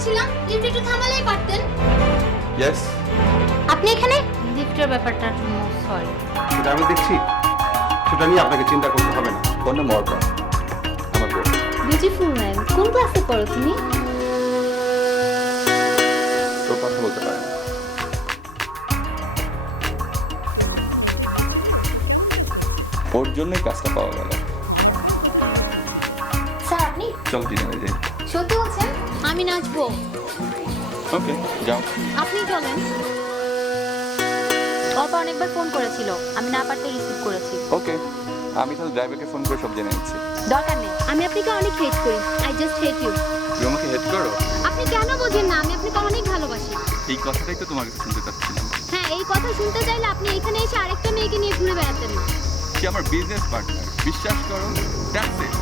আসছিলাম, লিফট একটু থামালেই পারতেন। ইয়েস, আপনি এখানে? লিফটের ব্যাপারটার জন্য সরি। সেটা আমি দেখছি, সেটা নিয়ে আপনাকে চিন্তা করতে হবে না। ফোন নম্বর আমার বোন। বিউটিফুল ম্যাম, কোন ক্লাসে পড়ো তুমি? তো কথা বলতে পারে না। ওর জন্যই কাজটা পাওয়া গেল। স্যার আপনি চল ডিনারে যাই। সত্যি বলছেন? আমি নাচবো। ওকে, যাও। আপনি চলেন। অল্প অনেকবার ফোন করেছিল, আমি না পারতে রিসিভ করেছি। ওকে, আমি তাহলে ড্রাইভারকে ফোন করে সব জেনে নিচ্ছি। দরকার নেই, আমি আপনাকে অনেক হেট করি। I just hate you. তুমি আমাকে হেড করো? আপনি কেন বোঝেন না? আমি আপনাকে অনেক ভালোবাসি। এই কথাটাই তো তোমার কাছে শুনতে চাচ্ছিলাম। হ্যাঁ, এই কথা শুনতে চাইলে আপনি এখানে এসে আরেকটা মেয়েকে নিয়ে ঘুরে বেড়াতেন না। সে আমার বিজনেস পার্টনার, বিশ্বাস করো। That's it.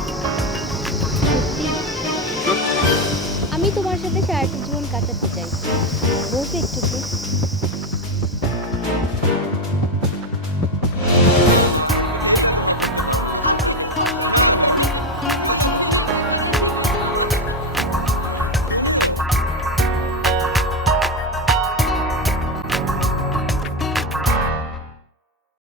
আমি তোমার সাথে সারাটা জীবন কাটাতে চাই। বলতে একটু প্লিজ।